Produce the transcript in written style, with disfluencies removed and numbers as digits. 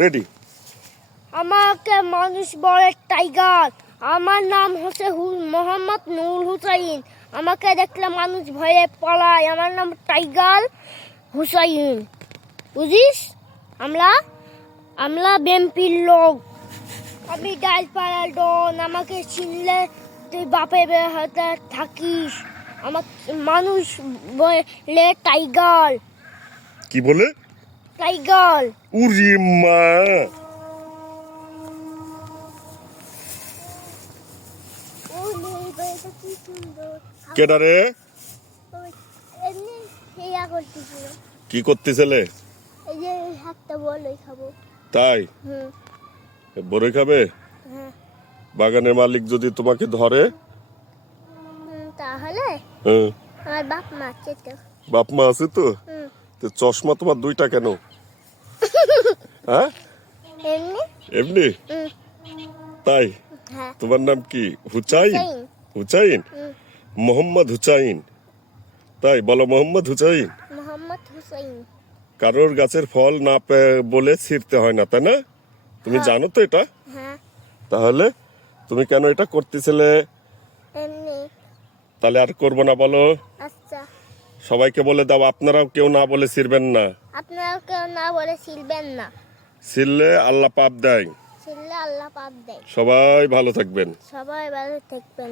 Ready. আমাকে মানুষ বলে টাইগার। আমার নাম হচ্ছে মোহাম্মদ নূর হুসাইন। আমাকে দেখলে মানুষ ভয়ে পলায়। আমার নাম টাইগার হুসাইন। বুঝিস? আমরা আমরা বেম্পির লোক। আমি ডালপাড়ার ডন। আমাকে চিনলে তুই বাপের হাতে থাকিস। আমার মানুষ বলে টাইগার। কি বলে? টাইগার। উরি মা, কেডা রে? কি করতেছিলে? এই যে হাতটা বলই খাবো। তাই বড়ই খাবে? হ্যাঁ। বাগানের মালিক যদি তোমাকে ধরে? তাহলে হ্যাঁ। আমার বাপ মা আছে তো। বাপ মা আছে তো? তো চশমা তোমার দুইটা কেন? হ্যাঁ, এমনি এমনি। তাই? হ্যাঁ। তোমার নাম কি? হুসাইন? হুসাইন, মোহাম্মদ হুসাইন। তাই বলো, মোহাম্মদ হুসাইন। মোহাম্মদ হুসাইন। কারোর গাছের ফল না বলে ছিঁড়তে হয় না, তাই না? তুমি জানো তো এটা? হ্যাঁ। তাহলে তুমি কেন এটা করতেছিলে? এমনি। তাহলে আর করবো না বলো। আচ্ছা। সবাইকে বলে দাও, আপনারাও কেউ না বলে ছিঁড়বেন না। আপনারা কেউ না বলে ছিলবেন না। ছিঁড়লে আল্লাহ পাপ দেয়। ছিললে আল্লাহ পাপ দেয়। সবাই ভালো থাকবেন। সবাই ভালো থাকবেন।